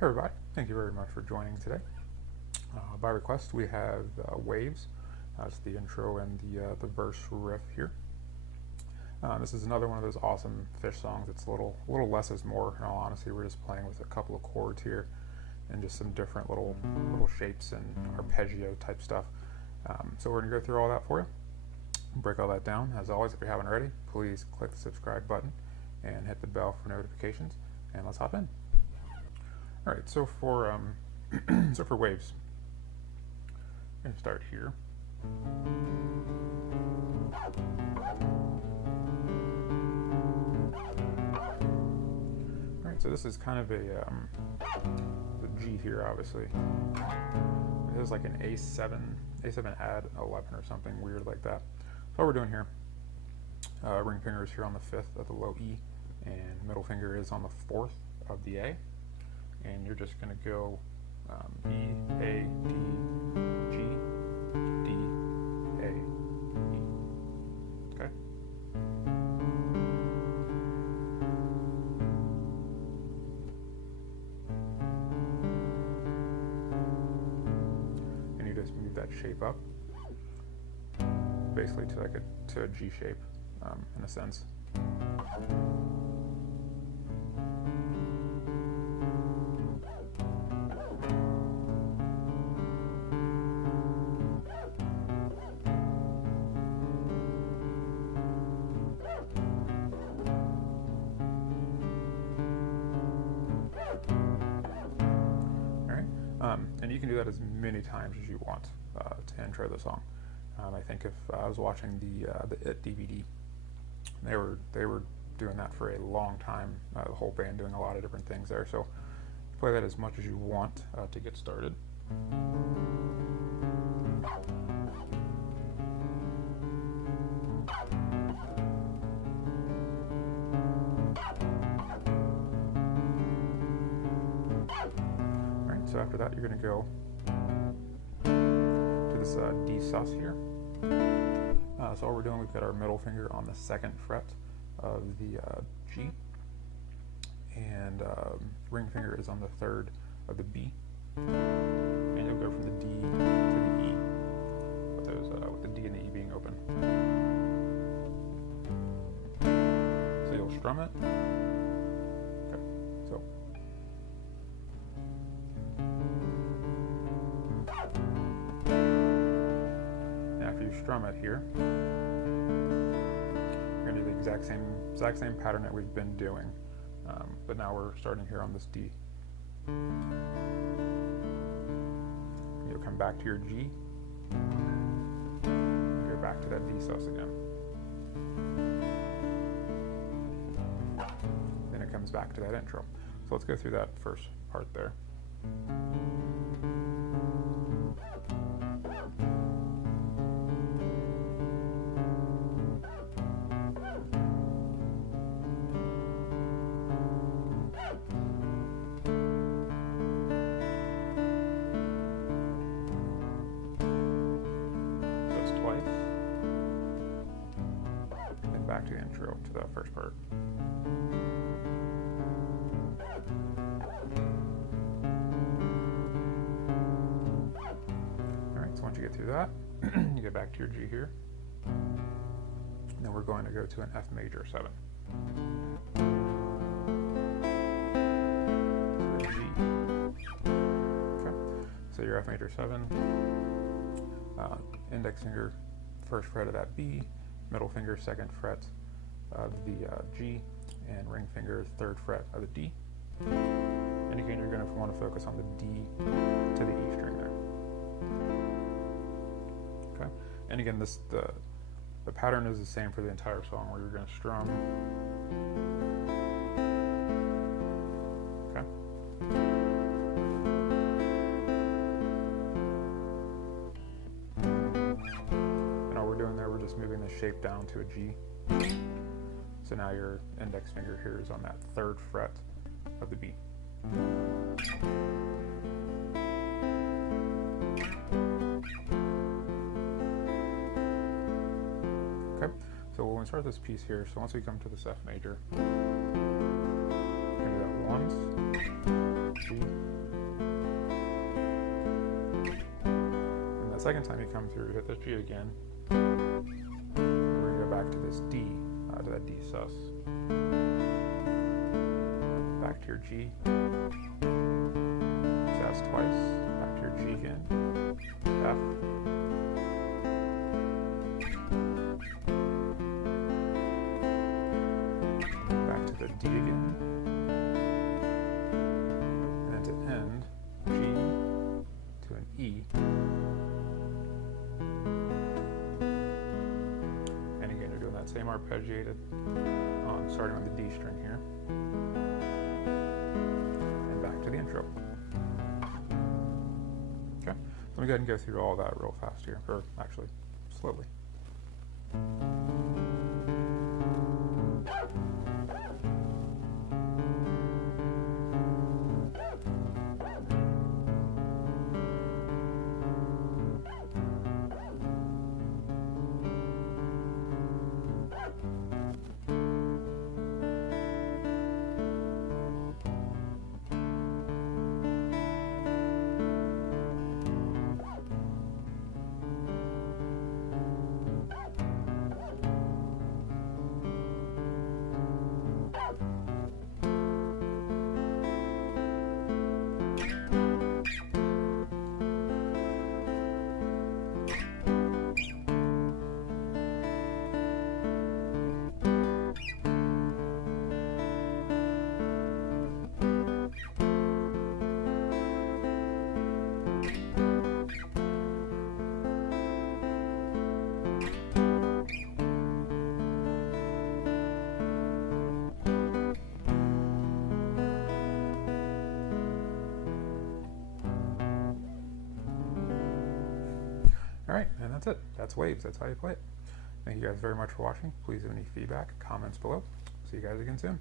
Hey everybody, thank you very much for joining today. By request, we have Waves. That's the intro and the verse riff here. This is another one of those awesome Phish songs. It's a little less is more. In all honesty, we're just playing with a couple of chords here and just some different little shapes and arpeggio type stuff. So we're gonna go through all that for you, break all that down. As always, if you haven't already, please click the subscribe button and hit the bell for notifications. And let's hop in. All right, so for waves, I'm gonna start here. All right, so this is kind of a G here, obviously. It is like an A7 add 11 or something weird like that. So what we're doing here, ring finger is here on the 5th of the low E, and middle finger is on the 4th of the A. And you're just going to go E, A, D, G, D, A, E. Okay? And you just move that shape up, basically to a G shape, in a sense. And you can do that as many times as you want to intro the song. I think if I was watching the It DVD, they were doing that for a long time. The whole band doing a lot of different things there. So play that as much as you want to get started. So after that, you're going to go to this D sus here. So all we're doing, we've got our middle finger on the 2nd fret of the G, and ring finger is on the 3rd of the B, and you'll go from the D to the E with the D and the E being open. So you'll strum it. Okay, so. Strum it here. We're going to do the exact same pattern that we've been doing, but now we're starting here on this D. You'll come back to your G, go back to that D sus again. Then it comes back to that intro. So let's go through that first part there. Back to the intro to that first part. Alright, so once you get through that, you get back to your G here. And then we're going to go to an F major 7. G. Okay, so your F major 7, index finger 1st fret of that B, middle finger 2nd fret of the G, and ring finger 3rd fret of the D. And again, you're going to want to focus on the D to the E string there. Okay, and again, the pattern is the same for the entire song, where you're going to strum. Okay. Moving the shape down to a G. So now your index finger here is on that 3rd fret of the B. Okay, so when we start this piece here, so once we come to this F major, we're going to do that once, G. And the second time you come through, you hit this G again. We're going to go back to this D, to that D sus. Back to your G. Sus twice. Back to your G again. F. Back to the D again. And then to end, G to an E. And again, you're doing that same arpeggiated starting on the D string here. And back to the intro. Okay, let me go ahead and go through all that real fast here, or actually, slowly. Alright, and that's it. That's Waves. That's how you play it. Thank you guys very much for watching. Please leave any feedback, comments below. See you guys again soon.